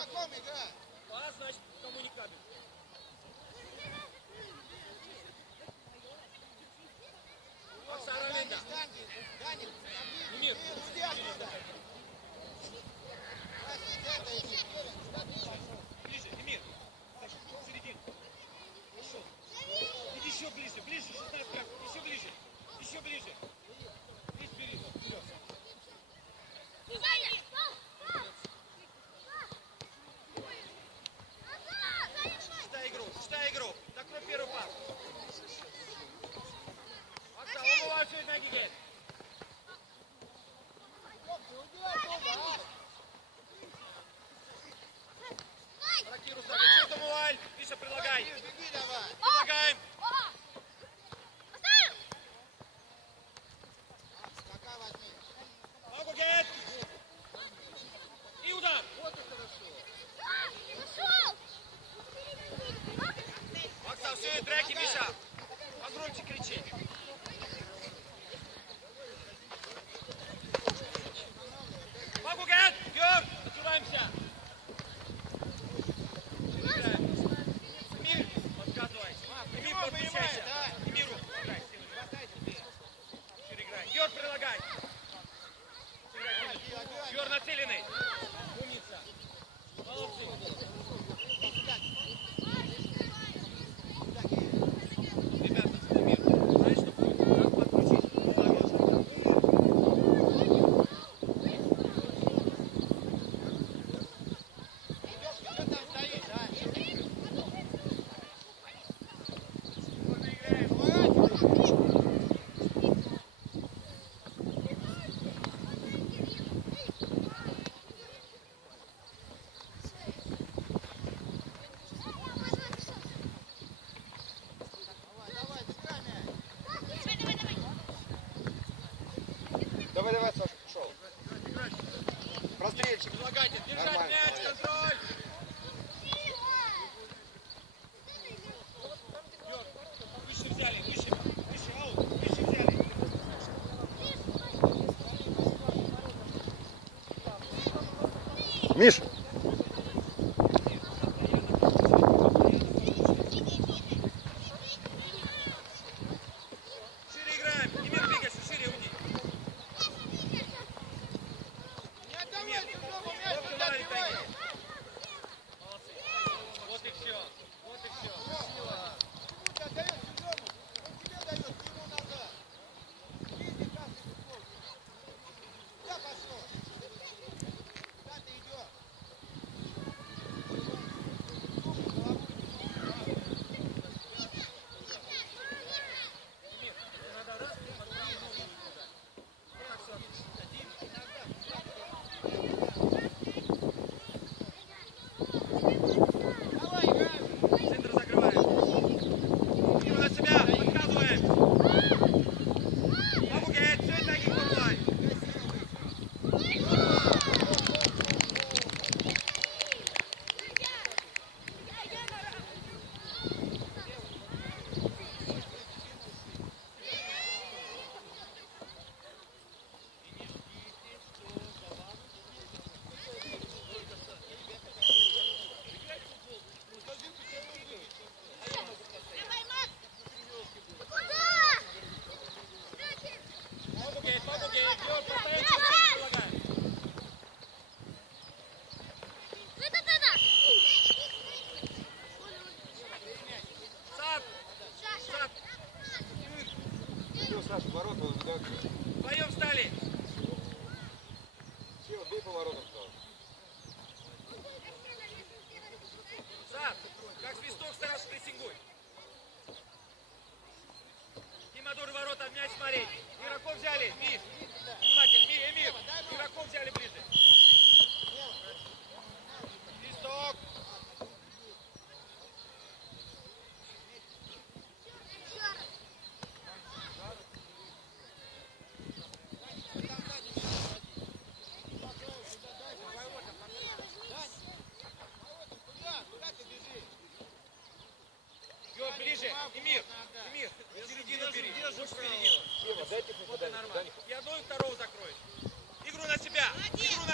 Пас, значит, коммуникабель. Саравенда. Эмир. Ближе, Эмир. В середину. Пошел. Иди еще ближе, ближе, 16 раз. Еще ближе. Еще ближе. Здесь бери. Вперед. Читай игру. Закрой первый пас. Макса, умывай все из ноги, Гель. Характиру сзади. Что там, Уаль? Миша, предлагай. Предлагаем. Ногу, Гель. И удар. Вот и хорошо. Макса, все и треки, Миша. Погромче кричи. Могу, Гет! Георг! Отсюдаемся! Эмир, подсказывай. Эмир, подключайся. Эмиру. Играй. Георг, прилагай. Георг нацеленный. Умница. Молодцы. Ребята, Эмир, знаешь, что будет? Как подключить? Давай, Саша, пошел. Прострельчик. Предлагайте, держать Нормально, мяч, молодец. контроль. Георг, выше взяли, выше, аут, выше взяли. Миш. Шире играем, Эмир, двигайся, шире уйди. Эмир, вот туда летай. Молодцы. Вот и все, вот и все. Эмир, тебе надо раз, подвинуть ногу туда. Вот так все отлично. Центр закрываем. Эмир на себя, подсказываем. Могу, Гет, все, ноги подплай. Могу, Гет, Георг, поставим чуть-чуть, предлагаем. Сад, Сад, Все, Саша, ворота, вот так. вдвоем встали. Все, вот бей по воротам стал. Сад, как свисток сразу прессингуй. Тимадор ворота, в мяч смотреть. Игроков взяли, Миш. Внимательно, Эмир. Игроков взяли ближе. Свисток. Георг, ближе. Эмир, середину бери. Вот в середину. Сева, дайте мне Вот туда, и нормально. И одну, и второго закроешь. Игру на себя. Игру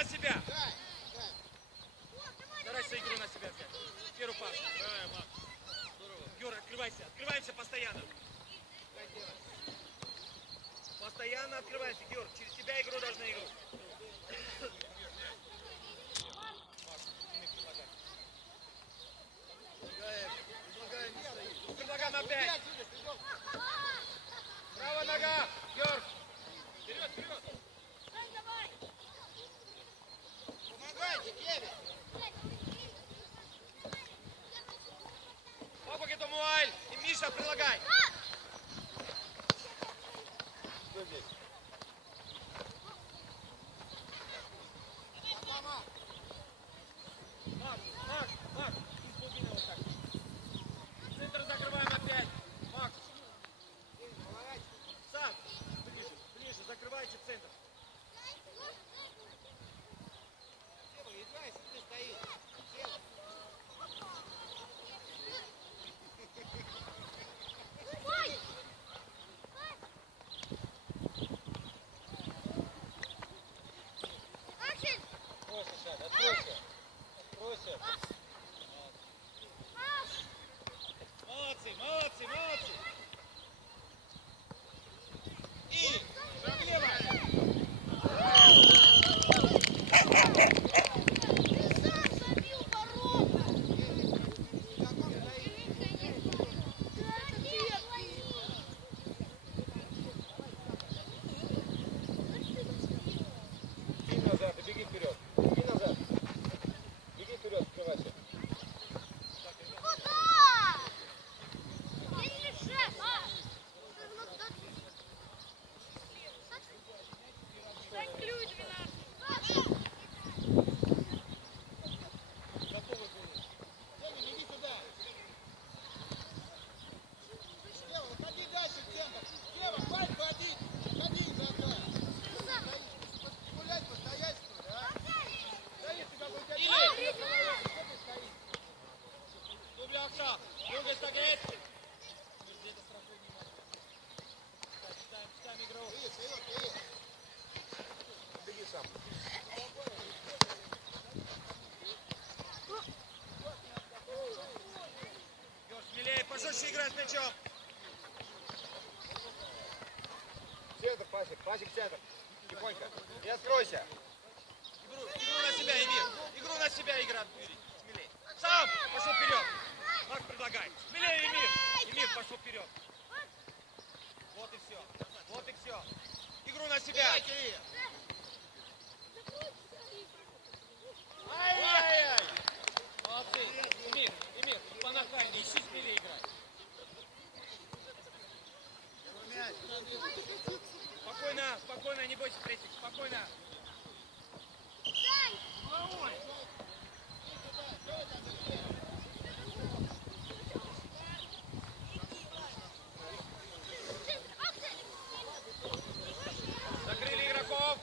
Иди назад и беги вперед. Беги назад. Беги вперед, открывайся. Беги сам. Ёж, смелее, пожестче играй с мячом. Центр, пасик. Пасик, центр. Тихонько. И откройся. Игру на себя, Эмир. Игру на себя игра. Смелее. Сам пошел вперед. Макс предлагай. Смелее, Эмир. Эмир пошел вперед. Вот и все. Вот и все. Игру на себя. Ай-яй-яй. Молодцы. Эмир, по нахальне. Ищи смелее играть. Спокойно, спокойно, не бойся прессинг. Спокойно. Закрыли игроков.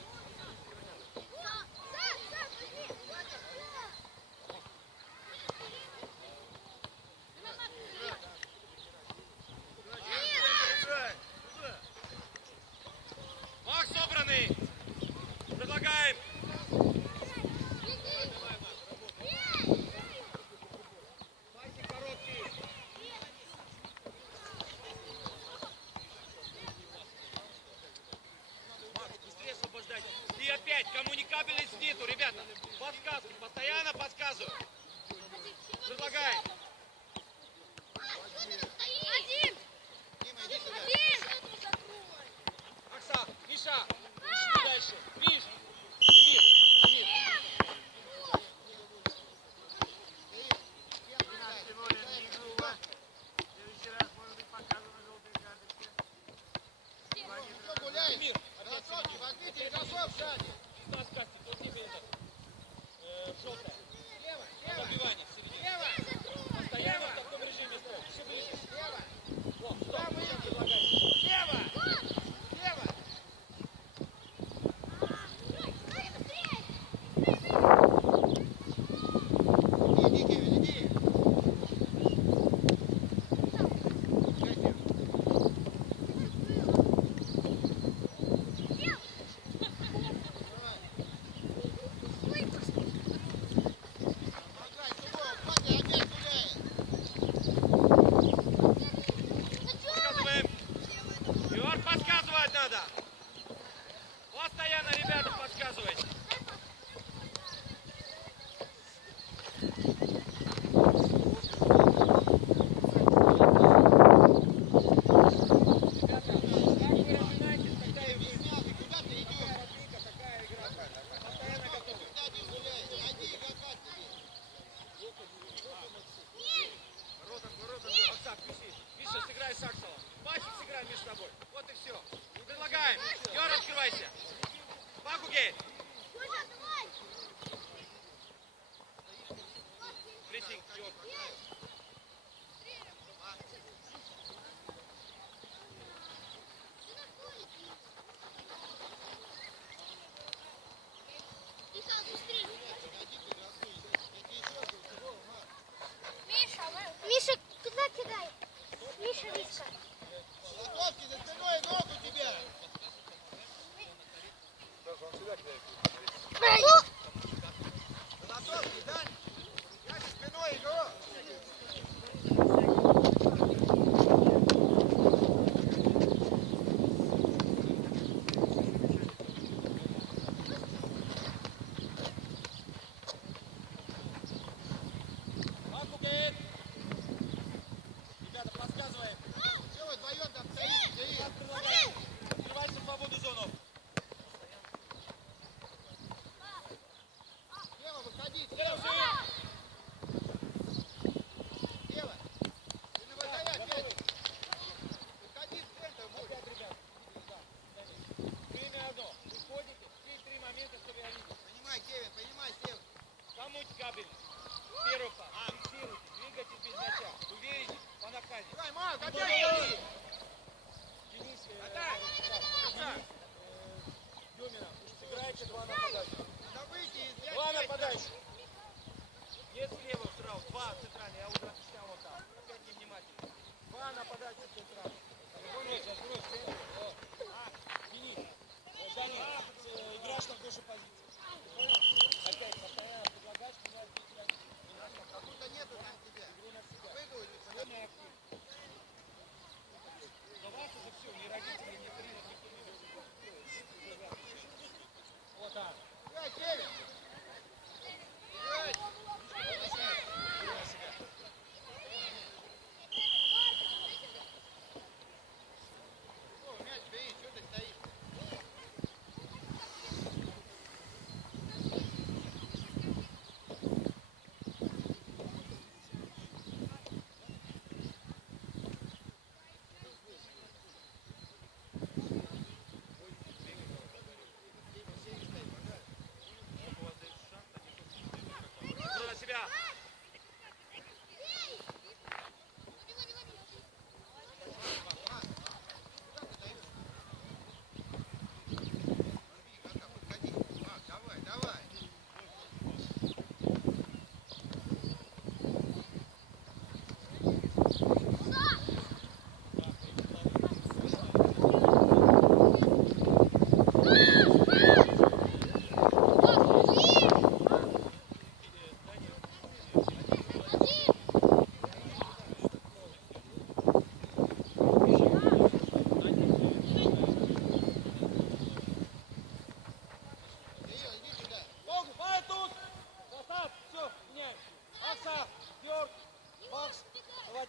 себя.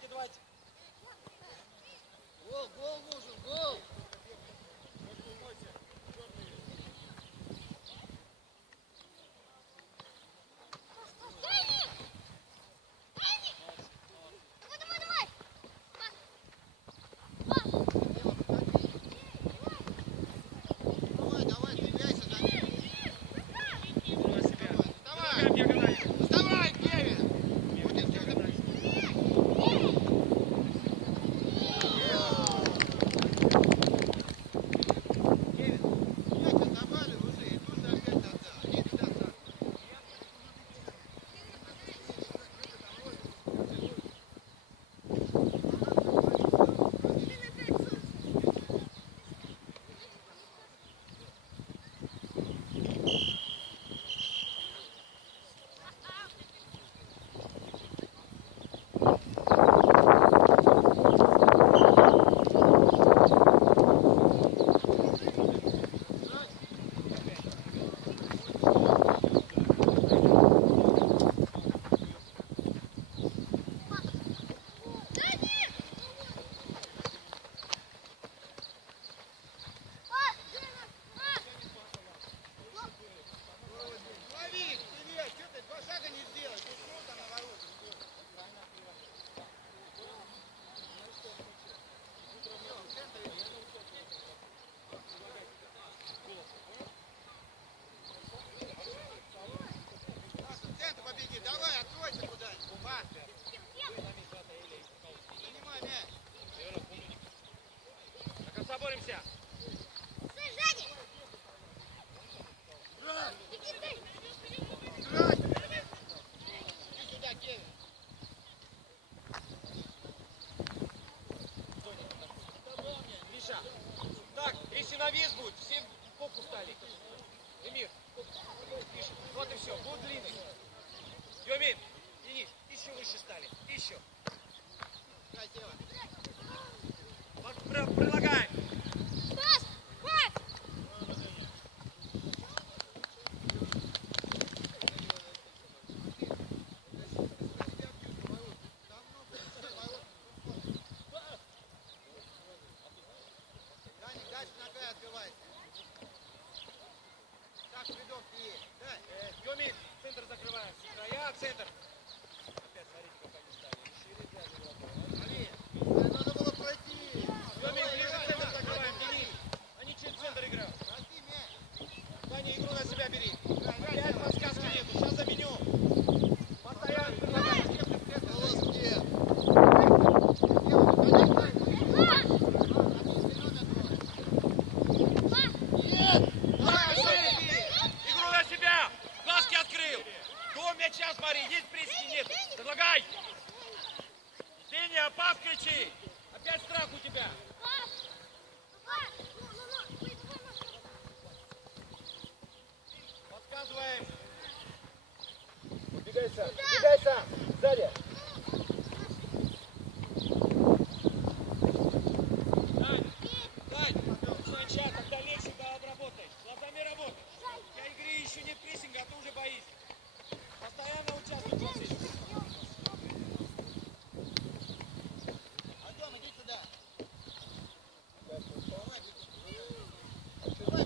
Давайте. Гол нужен, гол! Давай, цепляйся за ним! Игру на себя. Давай! Предлагаем диагонально. Вставай, Кевин! Будет Кевин, мяч отобрали уже, и тут же опять отдал. Иди туда сам. Лови, привет, что ты 2 шага не сделаешь? Тут круто на воротах. Саша, в центр побеги, давай, откройся куда-нибудь. Занимай мяч. До конца боремся. Играй! Иди сюда, Кевин. Миша. Так, если навес будет, все в попу стали. Эмир, тише. Вот и все, будет длинный. Демин, Денис, еще выше стали. Еще. Играй, Сева. Предлагаем. Даник, дальше ногой открывайся. Так, веревки есть. Дай. Демин, центр закрываем. Края, центр. Опять смотрите, как они стали. Шире взяли. Смотри, надо было пройти. Демин, ближе центр закрываем. Денис. Они через центр играют. Прости мяч. Ваня, игру на себя бери. Опять подсказки нету. Сейчас заменю. Постоянно предлагаем. Голос где? Игру на себя. Глазки открыл. До мяча смотри. Есть приски, нет. Предлагай. Сеня, пас кричи. Опять страх у тебя. Подсказываем. Убегай сам. Убегай сам. Сзади. Дань, сначала, когда легче, да, обработай. Глазами работай. У тебя игры еще нет прессинга, а ты уже боишься. Постоянно участвуй в процессе. Артем, иди сюда. Давай,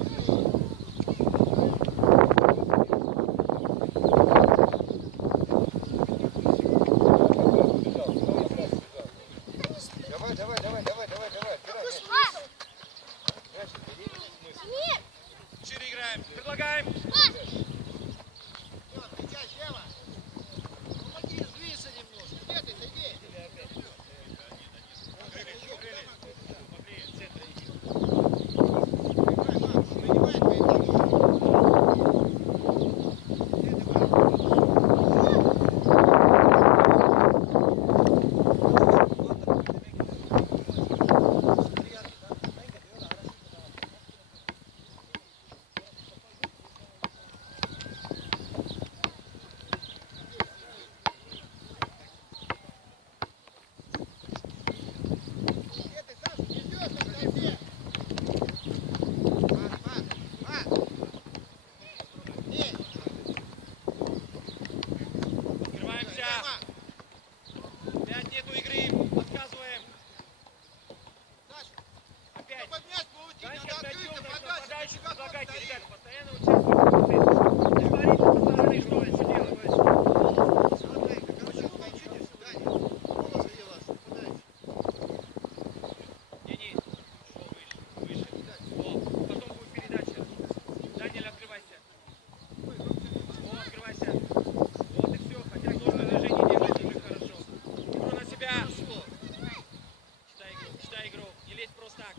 стороны, что он делает? Смотри, как раз включите, Даня. Волосы не ваши, подальше. Денис, выше. Вот, потом будет передача. Даниэль, открывайся. Вот, открывайся. Вот и все, хотя нужно движение делать уже хорошо. Игру на себя. Читай игру, не лезь просто так.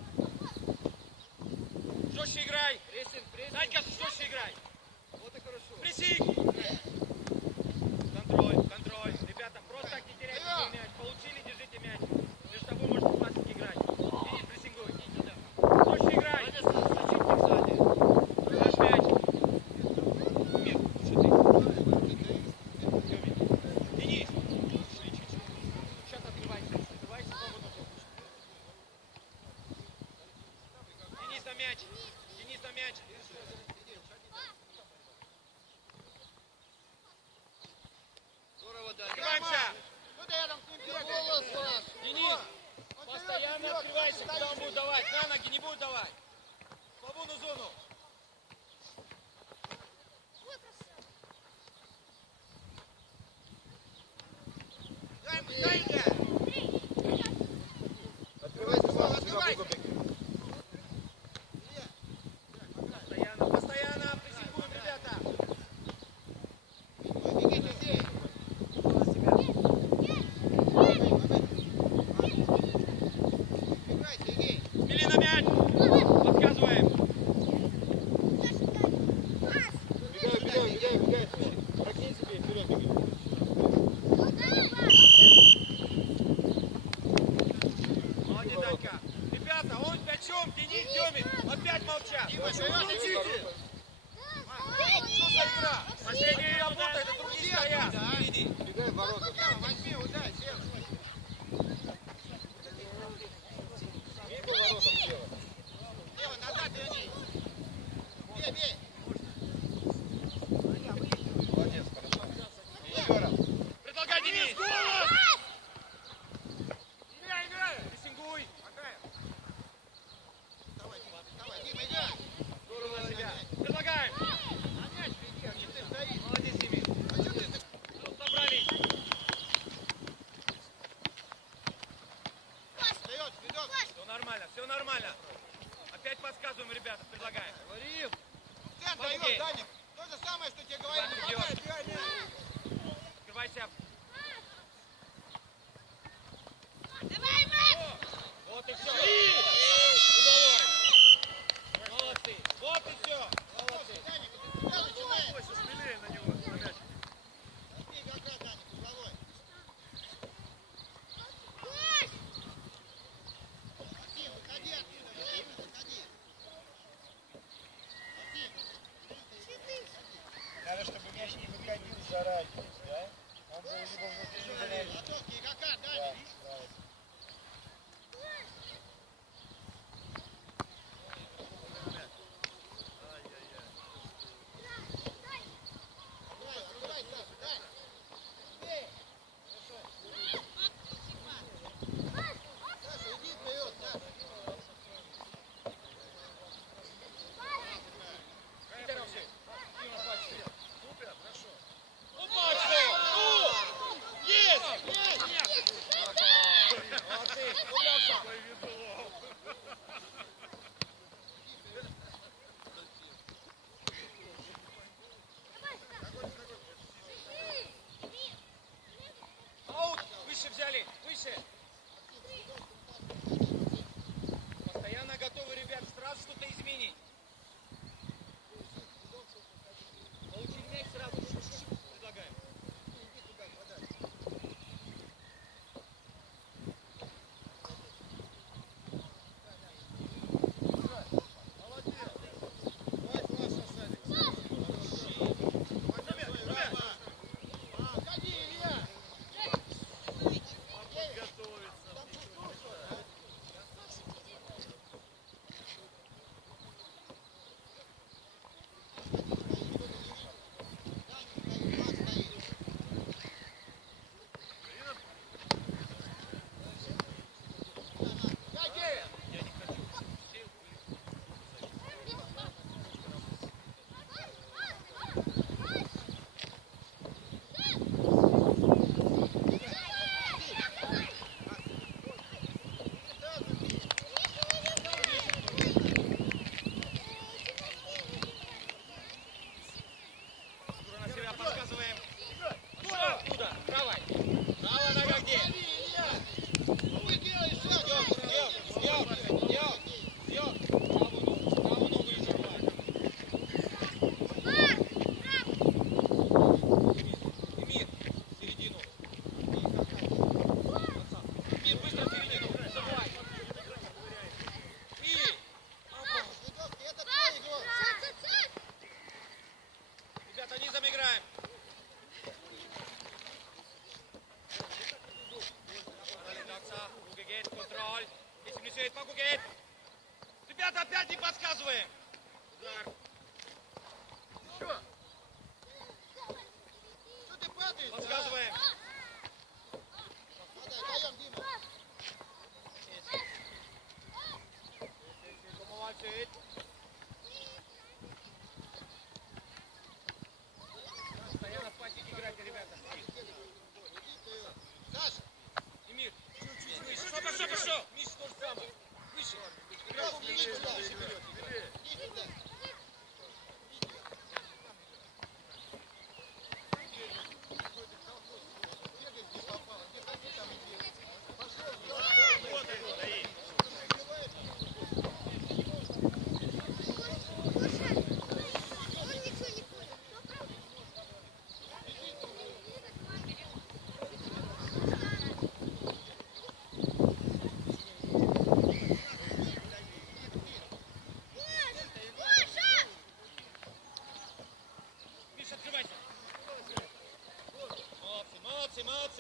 Жестче играй. Санька, жестче играй. Вот и хорошо. Прессинг. Контроль. Ребята, просто так не теряйте свой мяч. Получили, держите мяч. Между собой можете классики играть. Денис, прессингуй. Жестче играй. Наш мяч. Мир, лучше ты. Денис. Шли чуть-чуть. Сейчас открывайся. Открывайся, свободно. Денис на мяч. Денис на мяч. Здорово, Даня. Открываемся. Ну да, я там с ним бегаю. Денис, постоянно открывайся, когда он будет давать. На ноги не будет давать. Свободную зону. Дай мне. Открывайся, сам, открывай. Постоянно прессингуем, ребята. Бегите здесь. Играй, Сергей. Смели на мяч. Подсказываем. Бегай. Прокинь себе и вперед беги. Молодец, Данька. Ребята, он с мячом, Денис, Демин. Опять молчат. Дима, вперед идите. Что за игра? Последняя работа, это другие стоят. Впереди. Бегай в ворота. Сева, возьми, удай, Сева. Бей по воротам, Сева. Сева, назад верни. Бей. Молодец, хорошо. Еще раз. Предлагай, Денис. Прессингуй. Давай, Дима, играй. Здорово на себя. Предлагаем. На мяч веди, а что ты стоишь? Молодец, Демид. А что ты так? Собрались. Вперед, вперед. Все нормально. Опять подсказываем, ребята, предлагаем. Говорим. Центр Помоги. идет, Даник. То же самое, что тебе говорили. Иван идет. Открывайся. Вот и все. Удалось. Молодцы. Вот и все. Молодцы. Даник, ты сюда начинаешь. Смелее на него, на мяч. Возьми игрока, Даник, угловой. Максим, выходи отсюда, выходи. Надо, чтобы мяч не выходил заранее, да? Он был либо внутри, либо на Лотовский игрока, Даник. Открывай, Саша, дай. Бей. Саша, иди вперед, Саша. Опа, что?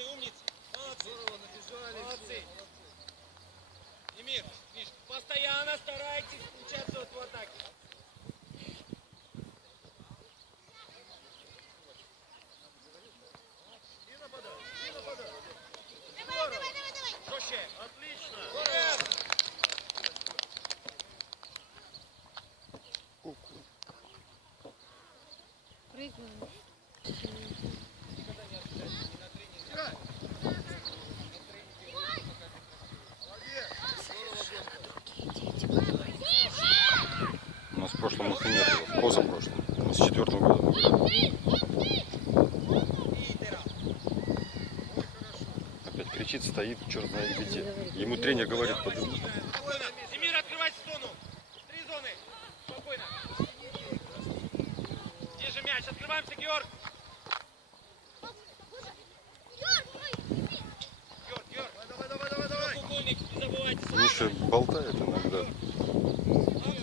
Молодцы, умницы. Молодцы. Молодцы. Эмир, Миш, постоянно старайтесь включаться вот в атаке. Проще. Отлично. Прыгаю. У нас в прошлом их и не было, в позапрошлом. Мы с 4-го года были. Опять кричит, стоит, черт знает где. Ему тренер говорит, подожди. Спокойно. Эмир, открывайте зону. 3 зоны. Спокойно. Держи мяч. Открываемся, Георг. Георг. Давай. Треугольник, не забывайте. Миша болтает иногда.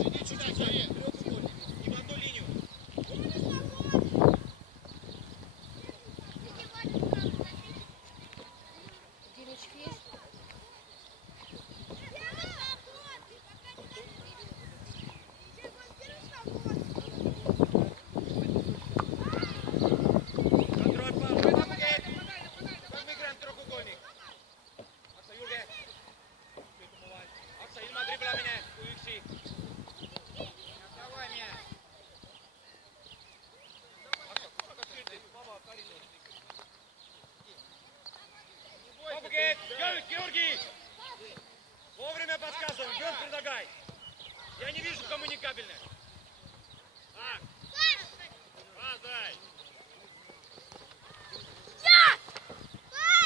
Иди чуть-чуть сзади. Треугольник. И в одну линию. Дырочки есть? Контроль, Павел. Как мы играем треугольник? Акса, Юрге. Акса, Илма дрибла меня. Уикси. Давай меня. Акса, как открытый. Мама, коридор. Попугей. Георгий. Вовремя подсказываем. Георг, предлагай. Я не вижу коммуникабельное. Так. Дай.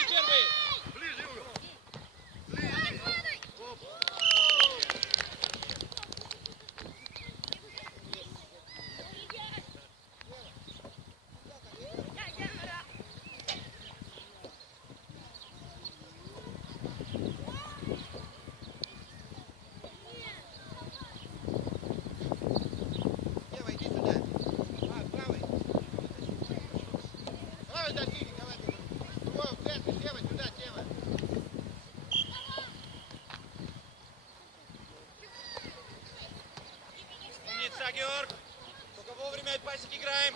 Первый. Ближе, Юра. Ева, иди сюда. Правый. Правый дальний, давай. О, в центр, Ева, сюда, Ева. Умница, Георг. Только вовремя от пасек играем.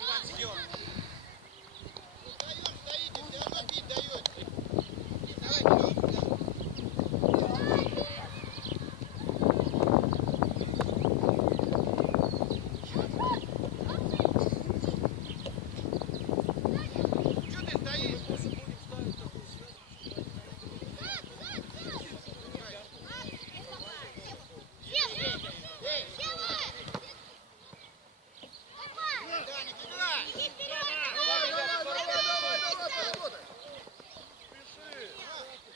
Иван, Георг. Даешь, стоите, все равно бить даете. Давай, вперед. Что ты стоишь? Даник, играй!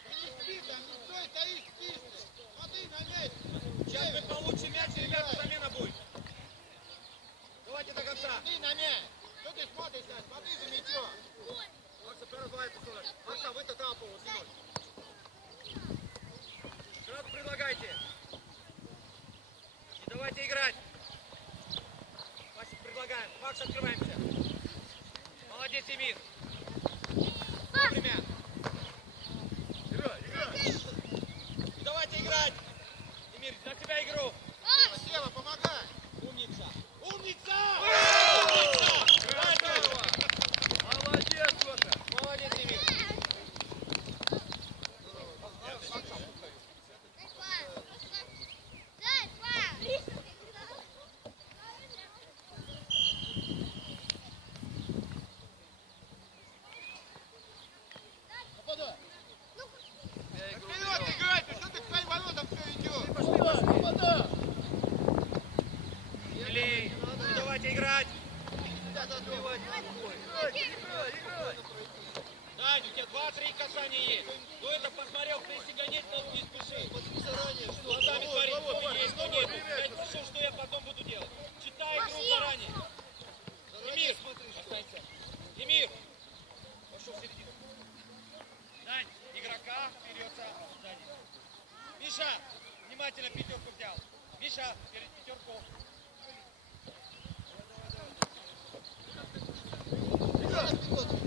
Не спи там, не стой, стоишь, спишь. Смотри на мяч. Сейчас мы получим мяч, и, ребята, замена будет. Давайте до конца. Смотри на мяч. Что ты смотришь, Саш? Смотри за мячом. Макса, вперед, давай, посылай. Макса, вы-то там, Зимой. Сразу предлагайте. И давайте играть. Максик, предлагаем. Макс, открываемся. Молодец, Эмир. Вовремя. Играй. И давайте играть. Эмир, за тебя игру. Сева, помогай. Умница. Умница! Молодец, Гоша. Молодец, Эмир. Вперед играй, ты что ты к твоим воротам все идешь? Смелей. Ну, давайте играть. Дань, у тебя 2-3 касания есть. Ну это посмотрел, пресси гонять, надо не спеши. Глазами творить, что есть, что нет. Я пишу, что я потом буду делать. Читай игру заранее. Эмир, останься. Эмир. Пошел в середину. Дань, игрока вперед сам, сзади. Миша, внимательно пятерку взял. Миша, перед пятерку. Играй, вперед.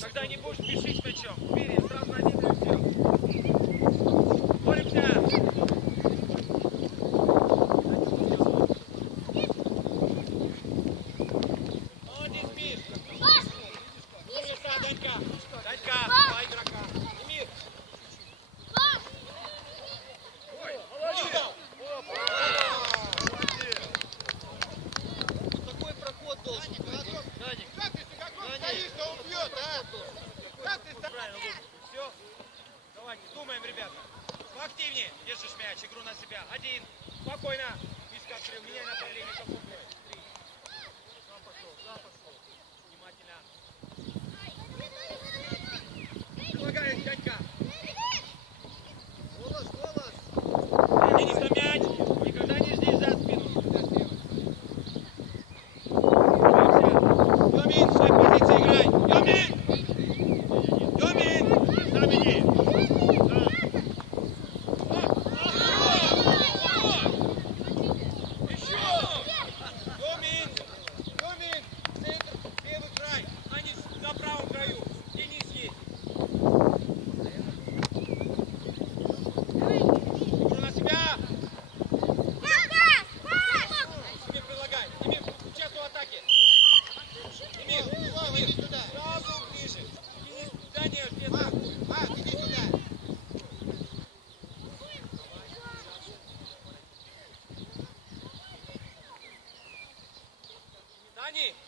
Когда не будешь спешить с мячом. Впереди, сразу на один и все. Боремся. Молодец, Миш. Умница, Данька. Данька, два игрока. Эмир. Ой, молодец. Такой проход должен быть. Даник. Как ты стоишь, что он бьет, а? Как ты стоишь? Правильно, Лук. Все. Давайте, думаем, ребята. Поактивнее. Держишь мяч, игру на себя. Один. Спокойно. Мишка открыл. Меняй направление. Какой бой? Три. Сам пошел. Внимательно. Предлагает Дядька. Голос. Денис на мяч. Никогда не жди за спину. Йомин, в своей позиции играй. Йомин! Замени. Йомин, центр, левый край. Они на правом краю. Денис есть. Игру на себя. Эмир предлагай. Эмир, участвуй в атаке. Эмир, Иди сюда. сразу ближе. Денис, Даня, без страхуй. Марк, иди сюда.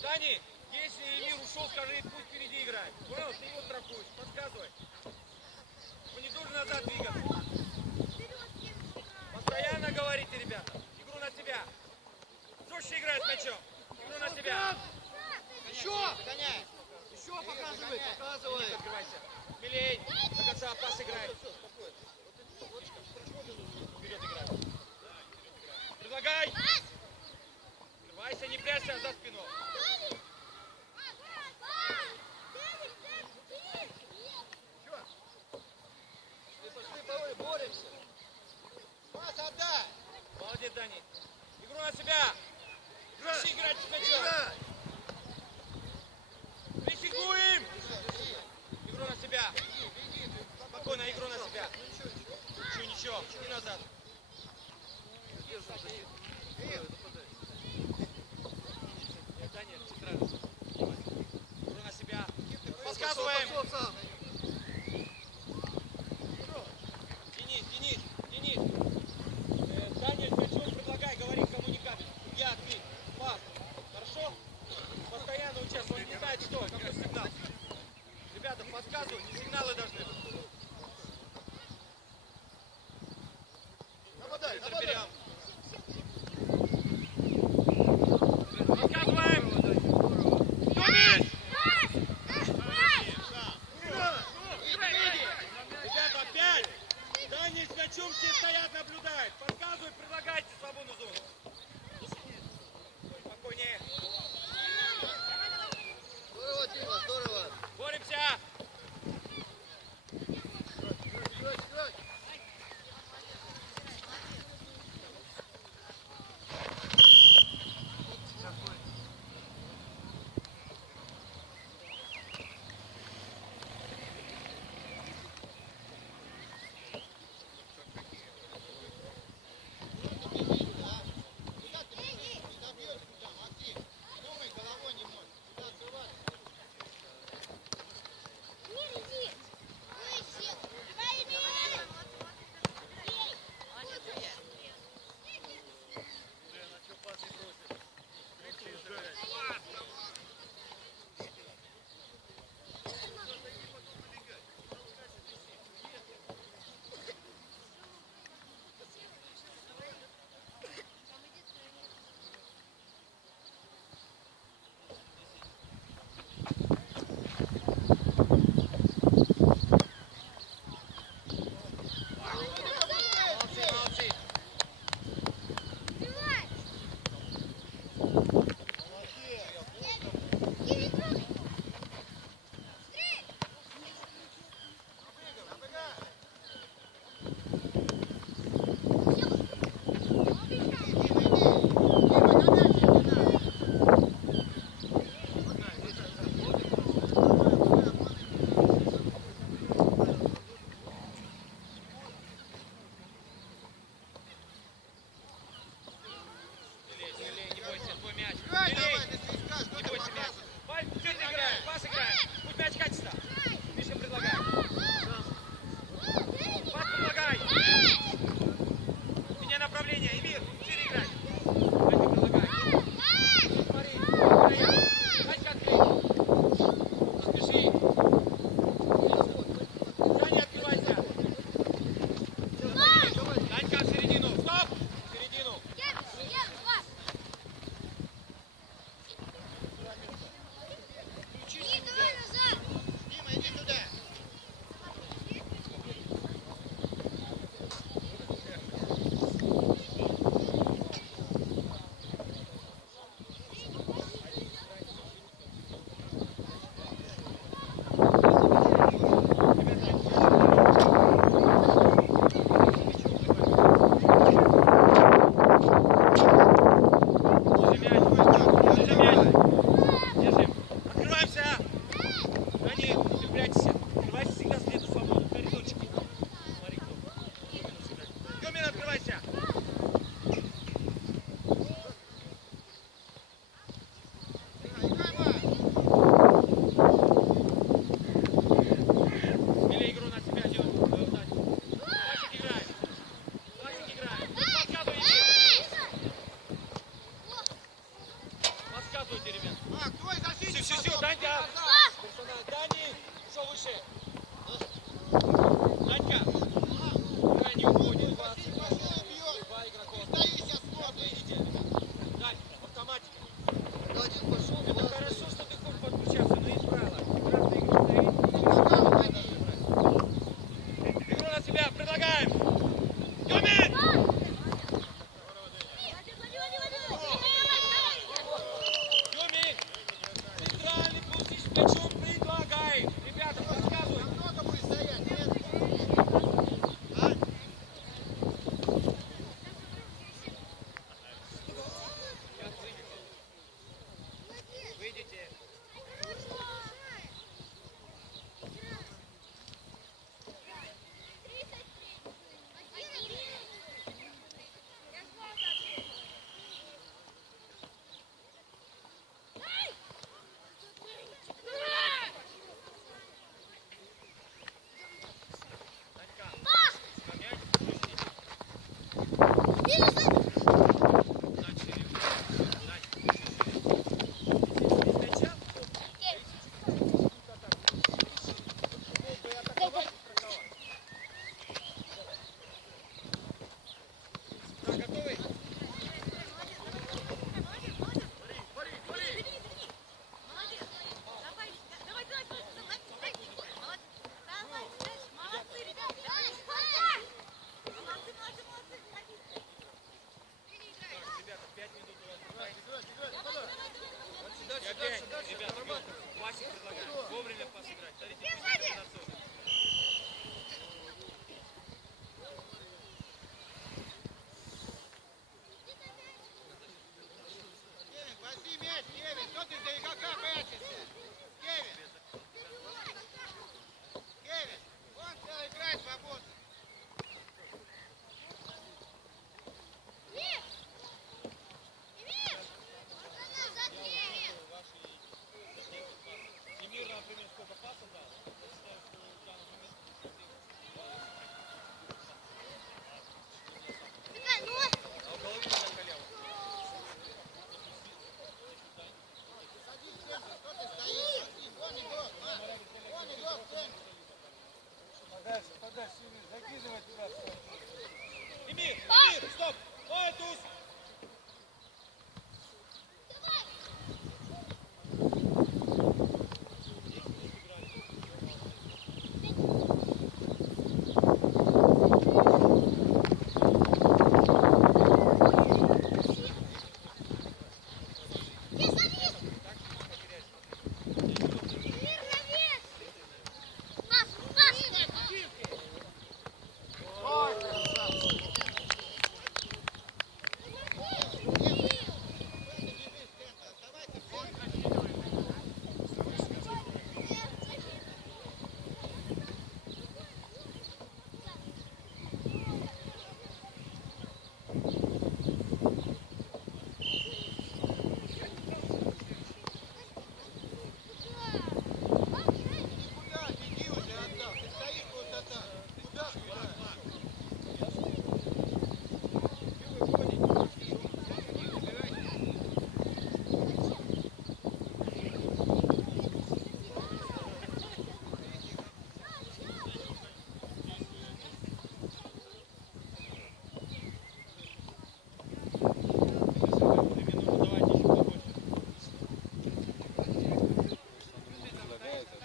Дани, если Эмир ушел, скажи, пусть впереди играет. Понял? Ты его страхуешь, подсказывай. Он не должен назад двигаться. Постоянно говорите, ребята. Игру на себя. Жестче играет с мячом. Игру на себя. Еще! Догоняй. Еще показывай. Открывайся. Смелей. До конца пас играет. Вперед играй. Предлагай. Открывайся, не прячься за спину. Боремся. Пас отдай. Молодец, Дани. Игру на себя. Жестче играть с мячом. Прессингуем. Игру на себя. Спокойно, игру на себя. Ничего. И назад. Дани, центрально. Игру на себя. Подсказываем. Денис. Даня, с мячом предлагай, говори коммуникацию. Я, ты, пас. Хорошо? Постоянно участвуй, он не знает что, какой сигнал. Ребята, подсказывайте, сигналы должны быть. Нападай. Берем. Подсказываем. Томис! Ребята, опять! Дани с мячом все стоят, наблюдают. Подсказывай, предлагайте свободную зону. Спокойнее. Здорово, Дима, здорово. Боремся! Играть. стойте, ребят. Мак, твой защитник. Все, Данька. Персонал, Дани, что выше? Данька. Давай, не уходит. Два игроков. Выйдите. Дань, в автоматике. Это хорошо, что ты хочешь подключаться, но есть правила. Красный игрок стоит. Игру на себя, предлагаем. Тёмин! Тёмин! Центральный пустишь плечом, предлагай. Ребята, подсказывай. Много будет стоять, нет? Выйдите. Так, готовы? Ребята, 5 минут у вас. И опять, ребята, пасик предлагаю. Вовремя пас играть. Смотрите, позиционацию. Кевин, возьми мяч, Кевин. Что ты за игрока прячешься? Кевин. Кевин, он стал играть свободно. Эмир, например, сколько пасов дал? Я считаю, что в данный момент а у головы не халяву. Что ты стоишь? Вон игрок, Мак. Вон игрок, Кевин. Подальше, Эмир, закидывай туда. Эмир, Эмир, стоп! Ой, туз! Куда? Беги уже, отдал. Ты стоишь вот так. Куда?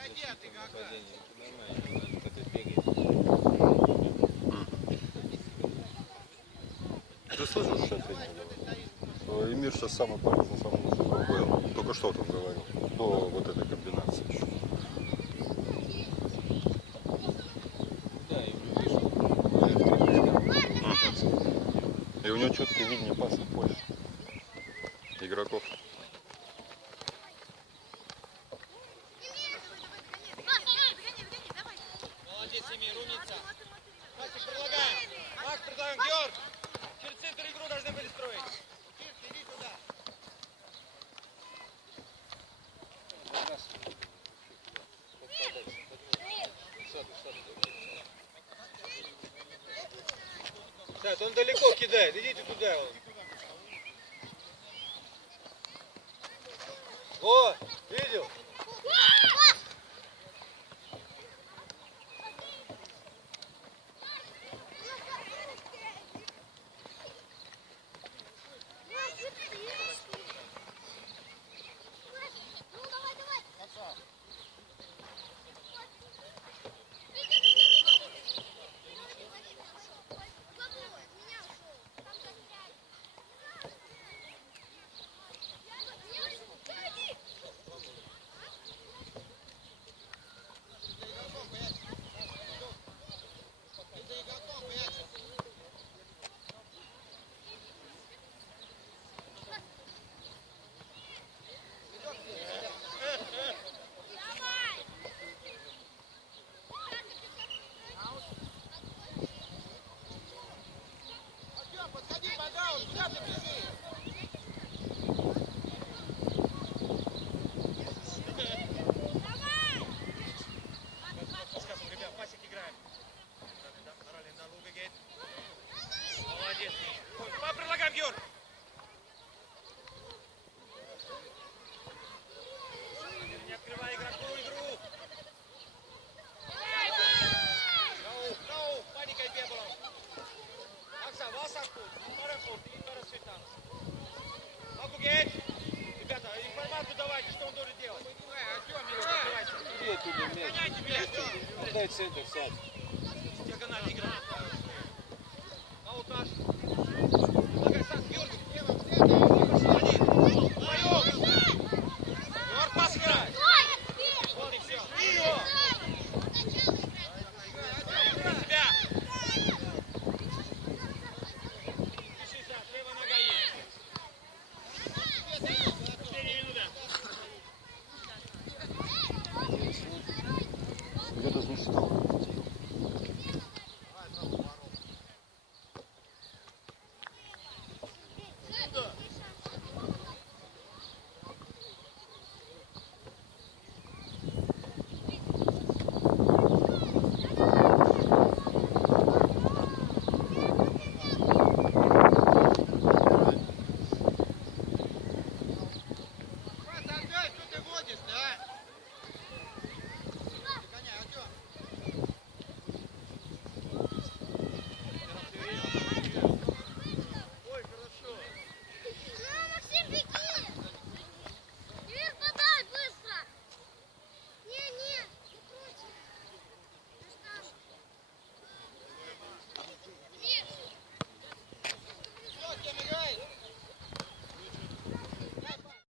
Отойди от игрока. Ты слышишь, что это говорил? Эмир сейчас самый полезный, самый лучший был. Только что там говорил. До вот этой комбинации еще. И у него четкое видение паса в поле. Игроков. Молодец, Эмир, умница. Максик, предлагаем. Макс, предлагаем. Георг, через центр игру должны были строить. Иди туда. Сад, он далеко кидает, идите туда. Вот, видел? Артем, подходи, подаун, куда ты бежишь? Сказал, ребят, пасик играем. Нормально, на луга гейт. Молодец. Ой, предлагаем, Георг. Не открывай игроку игру. Нау, паника не было. Акса, Васаку, Марапут и Парасветанов. Луга гейт. Ребята, информацию давайте, что он должен делать. Артем, не открывайся. Иди оттуда мяч. Гоняйте мяч. Отдай центр, сядь. Диагональ игра. Аутаж. Предлагай, Саш, Георгий.